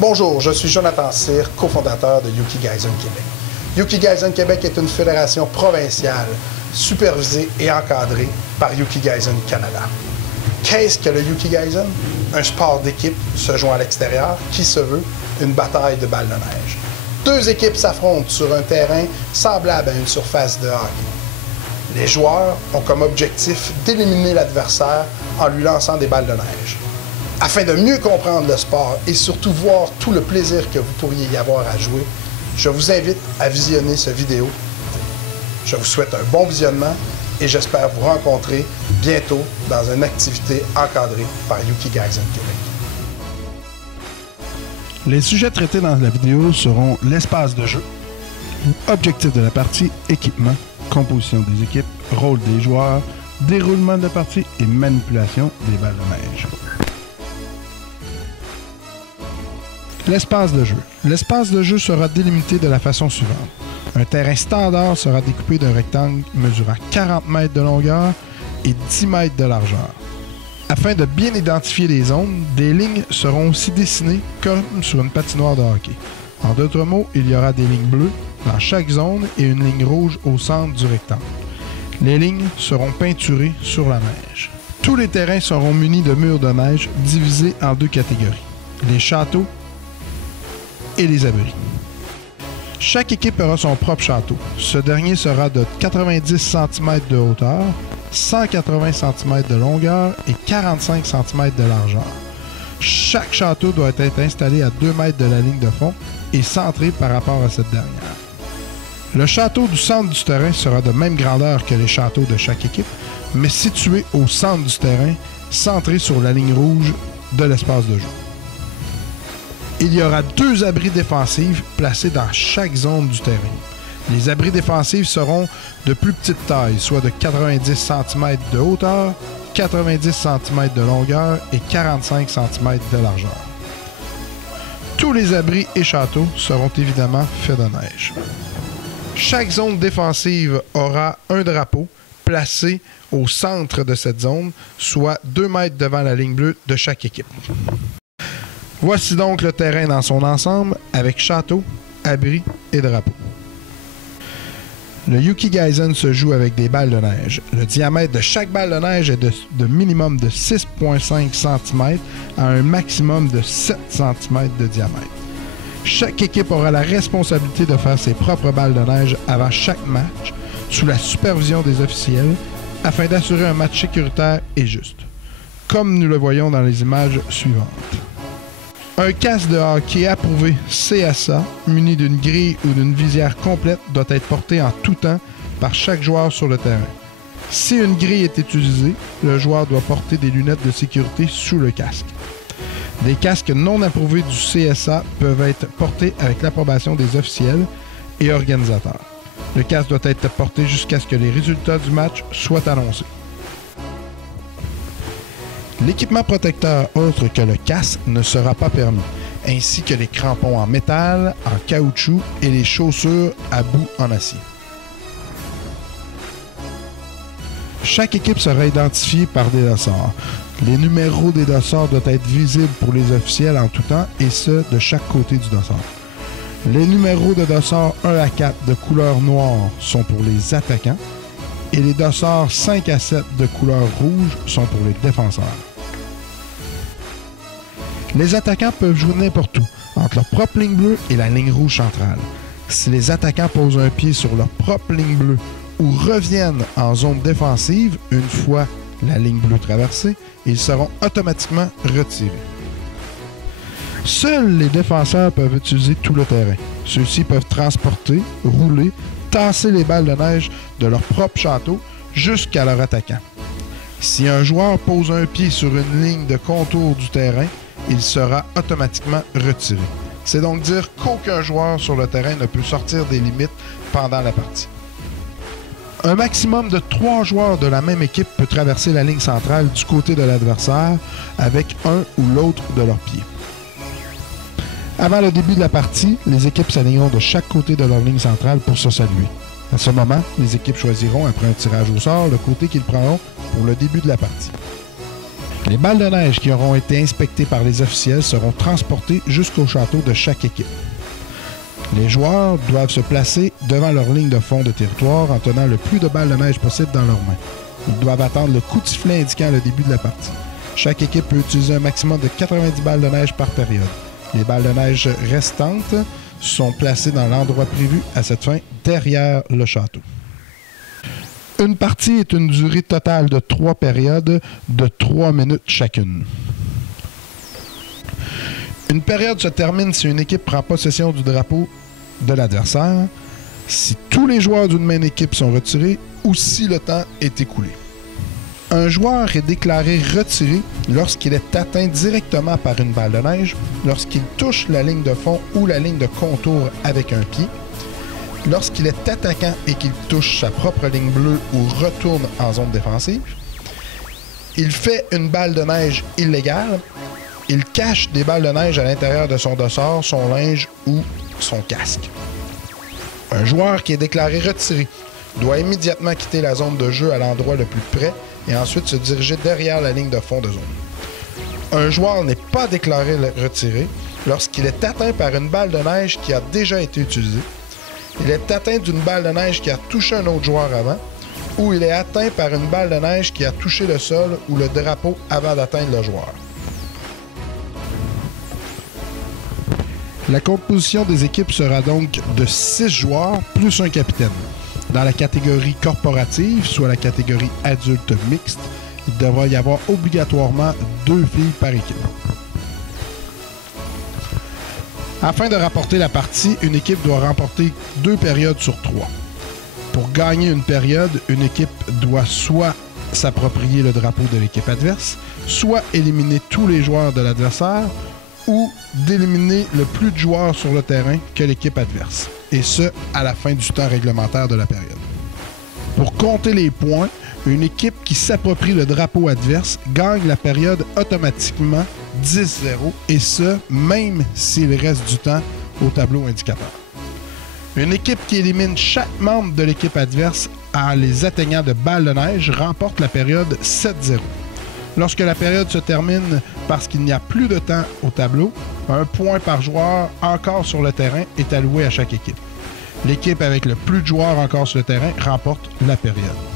Bonjour, je suis Jonathan Cyr, cofondateur de Yuki Gaizen Québec. Yuki Gaizen Québec est une fédération provinciale supervisée et encadrée par Yuki Gaizen Canada. Qu'est-ce que le Yuki Gaizen? Un sport d'équipe se jouant à l'extérieur qui se veut une bataille de balles de neige. Deux équipes s'affrontent sur un terrain semblable à une surface de hockey. Les joueurs ont comme objectif d'éliminer l'adversaire en lui lançant des balles de neige. Afin de mieux comprendre le sport et surtout voir tout le plaisir que vous pourriez y avoir à jouer, je vous invite à visionner cette vidéo. Je vous souhaite un bon visionnement et j'espère vous rencontrer bientôt dans une activité encadrée par Yuki Gaizen Québec. Les sujets traités dans la vidéo seront l'espace de jeu, objectif de la partie, équipement, composition des équipes, rôle des joueurs, déroulement de la partie et manipulation des balles de neige. L'espace de jeu. L'espace de jeu sera délimité de la façon suivante. Un terrain standard sera découpé d'un rectangle mesurant 40 mètres de longueur et 10 mètres de largeur. Afin de bien identifier les zones, des lignes seront aussi dessinées comme sur une patinoire de hockey. En d'autres mots, il y aura des lignes bleues dans chaque zone et une ligne rouge au centre du rectangle. Les lignes seront peinturées sur la neige. Tous les terrains seront munis de murs de neige divisés en deux catégories, les châteaux et les abris. Chaque équipe aura son propre château. Ce dernier sera de 90 cm de hauteur, 180 cm de longueur et 45 cm de largeur. Chaque château doit être installé à 2 mètres de la ligne de fond et centré par rapport à cette dernière. Le château du centre du terrain sera de même grandeur que les châteaux de chaque équipe, mais situé au centre du terrain, centré sur la ligne rouge de l'espace de jeu. Il y aura 2 abris défensifs placés dans chaque zone du terrain. Les abris défensifs seront de plus petite taille, soit de 90 cm de hauteur, 90 cm de longueur et 45 cm de largeur. Tous les abris et châteaux seront évidemment faits de neige. Chaque zone défensive aura un drapeau placé au centre de cette zone, soit 2 mètres devant la ligne bleue de chaque équipe. Voici donc le terrain dans son ensemble, avec château, abri et drapeau. Le Yuki Gaizen se joue avec des balles de neige. Le diamètre de chaque balle de neige est de minimum de 6,5 cm à un maximum de 7 cm de diamètre. Chaque équipe aura la responsabilité de faire ses propres balles de neige avant chaque match, sous la supervision des officiels, afin d'assurer un match sécuritaire et juste, comme nous le voyons dans les images suivantes. Un casque de hockey approuvé CSA, muni d'une grille ou d'une visière complète, doit être porté en tout temps par chaque joueur sur le terrain. Si une grille est utilisée, le joueur doit porter des lunettes de sécurité sous le casque. Des casques non approuvés du CSA peuvent être portés avec l'approbation des officiels et organisateurs. Le casque doit être porté jusqu'à ce que les résultats du match soient annoncés. L'équipement protecteur autre que le casque ne sera pas permis, ainsi que les crampons en métal, en caoutchouc et les chaussures à bout en acier. Chaque équipe sera identifiée par des dossards. Les numéros des dossards doivent être visibles pour les officiels en tout temps et ce, de chaque côté du dossard. Les numéros de dossard 1 à 4 de couleur noire sont pour les attaquants et les dossards 5 à 7 de couleur rouge sont pour les défenseurs. Les attaquants peuvent jouer n'importe où, entre leur propre ligne bleue et la ligne rouge centrale. Si les attaquants posent un pied sur leur propre ligne bleue ou reviennent en zone défensive une fois la ligne bleue traversée, ils seront automatiquement retirés. Seuls les défenseurs peuvent utiliser tout le terrain. Ceux-ci peuvent transporter, rouler, tasser les balles de neige de leur propre château jusqu'à leur attaquant. Si un joueur pose un pied sur une ligne de contour du terrain, il sera automatiquement retiré. C'est donc dire qu'aucun joueur sur le terrain ne peut sortir des limites pendant la partie. Un maximum de 3 joueurs de la même équipe peut traverser la ligne centrale du côté de l'adversaire avec un ou l'autre de leurs pieds. Avant le début de la partie, les équipes s'aligneront de chaque côté de leur ligne centrale pour se saluer. À ce moment, les équipes choisiront, après un tirage au sort, le côté qu'ils prendront pour le début de la partie. Les balles de neige qui auront été inspectées par les officiels seront transportées jusqu'au château de chaque équipe. Les joueurs doivent se placer devant leur ligne de fond de territoire en tenant le plus de balles de neige possible dans leurs mains. Ils doivent attendre le coup de sifflet indiquant le début de la partie. Chaque équipe peut utiliser un maximum de 90 balles de neige par période. Les balles de neige restantes sont placées dans l'endroit prévu à cette fin, derrière le château. Une partie est une durée totale de 3 périodes de 3 minutes chacune. Une période se termine si une équipe prend possession du drapeau de l'adversaire, si tous les joueurs d'une même équipe sont retirés ou si le temps est écoulé. Un joueur est déclaré retiré lorsqu'il est atteint directement par une balle de neige, lorsqu'il touche la ligne de fond ou la ligne de contour avec un pied, lorsqu'il est attaquant et qu'il touche sa propre ligne bleue ou retourne en zone défensive, il fait une balle de neige illégale, il cache des balles de neige à l'intérieur de son dossard, son linge ou son casque. Un joueur qui est déclaré retiré doit immédiatement quitter la zone de jeu à l'endroit le plus près et ensuite se diriger derrière la ligne de fond de zone. Un joueur n'est pas déclaré retiré lorsqu'il est atteint par une balle de neige qui a déjà été utilisée, il est atteint d'une balle de neige qui a touché un autre joueur avant, ou il est atteint par une balle de neige qui a touché le sol ou le drapeau avant d'atteindre le joueur. La composition des équipes sera donc de 6 joueurs plus un capitaine. Dans la catégorie corporative, soit la catégorie adulte mixte, il devra y avoir obligatoirement 2 filles par équipe. Afin de remporter la partie, une équipe doit remporter 2 périodes sur 3. Pour gagner une période, une équipe doit soit s'approprier le drapeau de l'équipe adverse, soit éliminer tous les joueurs de l'adversaire, ou d'éliminer le plus de joueurs sur le terrain que l'équipe adverse, et ce, à la fin du temps réglementaire de la période. Pour compter les points, une équipe qui s'approprie le drapeau adverse gagne la période automatiquement 10-0, et ce, même s'il reste du temps au tableau indicateur. Une équipe qui élimine chaque membre de l'équipe adverse en les atteignant de balles de neige remporte la période 7-0. Lorsque la période se termine parce qu'il n'y a plus de temps au tableau, un point par joueur encore sur le terrain est alloué à chaque équipe. L'équipe avec le plus de joueurs encore sur le terrain remporte la période.